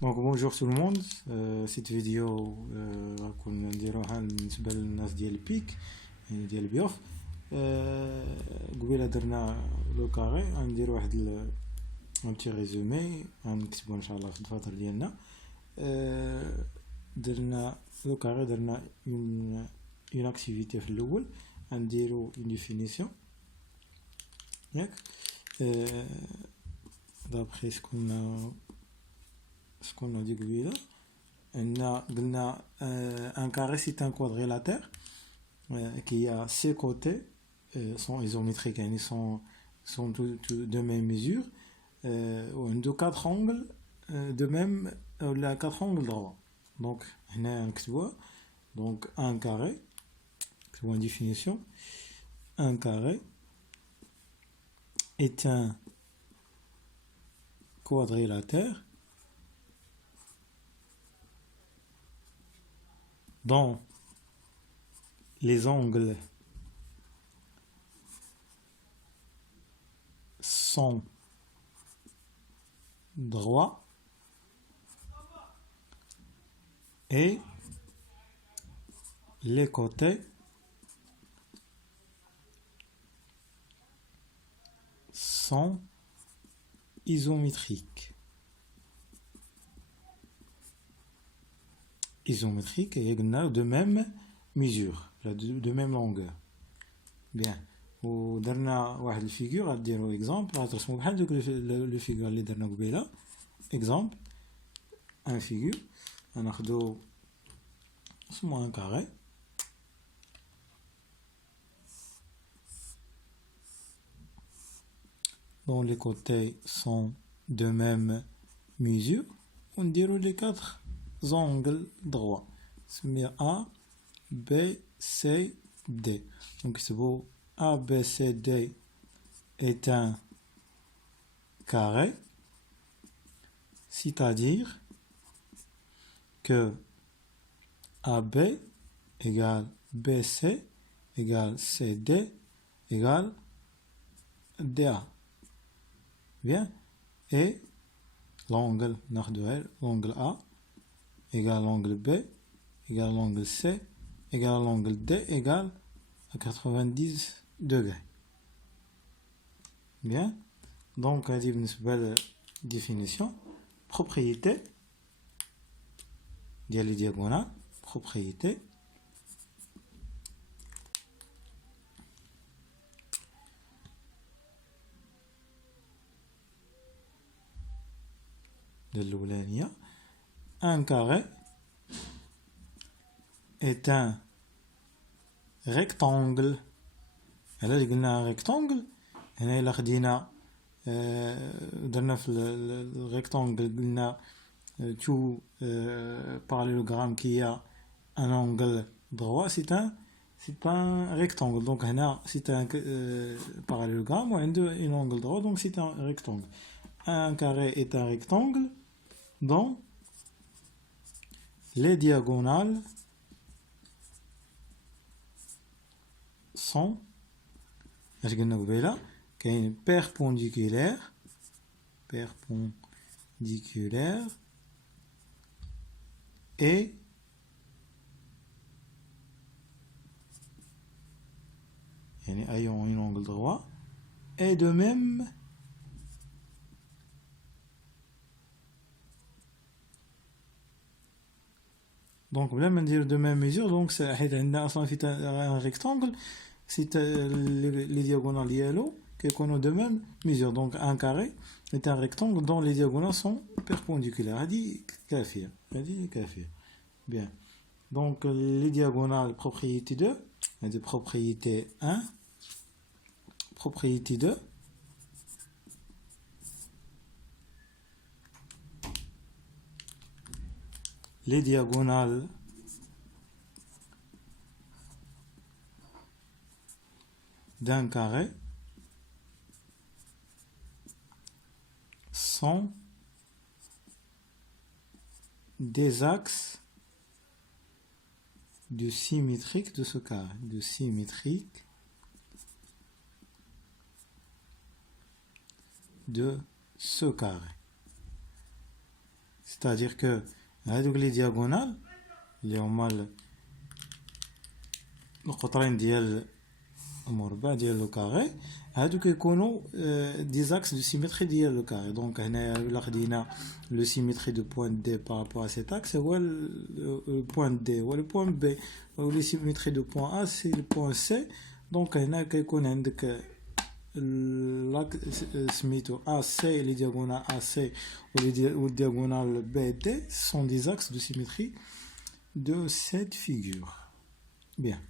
Donc bonjour tout le monde. Cette vidéo راكم نديروها بالنسبه للناس ديال البيك يعني ديال البيوف. قبيله درنا لو كاري غندير واحد ان بتي ريزومي غنكتبو ان شاء الله في الدفاتر ديالنا. درنا لو كاري درنا اون اكتيفيتي في الاول غنديرو اون ديفينيسيون ياك دابخي شكون a dit قبيله قلنا un carré c'est un quadrilatère qui a ses côtés sont isométriques يعني sont de même mesure وعنده 4 angles de même ولا 4 angles droits. Donc هنا نكتبوها. Donc un carré نكتبو une définition. Un carré est un quadrilatère dont les angles sont droits et les côtés sont isométriques. Isométrique et de même mesure, de même longueur. Bien. ودرنا واحد الفيغور غديروا اكزامبل غترسموا بحال دوك لو فيغور اللي درنا قبيله. اكزامبل ان فيغور غناخدو اسمو ان كاري dont les côtés sont de même mesure ونديروا les 4 angles droits. سميه A B C D. Donc c'est beau. ABCD est un carré, c'est-à-dire que AB égale BC égale CD égale DA. Bien. Et l'angle l'angle A égale l'angle B égale l'angle C égale l'angle D égale à 90 degrés. Bien. Donc, on dit une belle définition. Propriété. Les diagonales. Propriété. De l'oulania. Un carré est un rectangle. هلا اللي قلنا ريكتانجل هنا الا خدينا درنا في الريكتانجل قلنا تو parallélogramme qui a un angle droit c'est un rectangle. Donc هنا c'est un parallélogramme وعنده un angle droit donc c'est un rectangle. Un carré est un rectangle dont les diagonales sont اش قلنا قبيله كاين perpendiculaire et يعني ayant un angle droit et de même donc بلا ما ندير de même mesure donc حيت عندنا اصلا في un rectangle c'est les diagonales dialo qui sont de même mesure. Donc un carré est un rectangle dont les diagonales sont perpendiculaires. هذه كافية. Bien. Donc les diagonales propriété 2 et propriété 1 propriété 2 les diagonales d'un carré sont des axes de symétrique de ce carré, de symétrique de ce carré. c'est-à-dire que هادوك لي diagonales اللي هما القطرين ديال المربع ديال لو كاري هادو كيكونوا دي زاكس دو سيمتري ديال لو كاري. دونك هنايا الا خدينا لو سيمتري دو بوين دي بارابور ا سيت اكس هو البوين دي هو البوين بي و لو سيمتري دو بوين ا سي البوين سي. دونك هنا كيكون عندك لاك سميتو ا سي لي دياغونال ا سي و diagonale بي دي سون دي زاكس دو سيمتري de cette figure. Bien.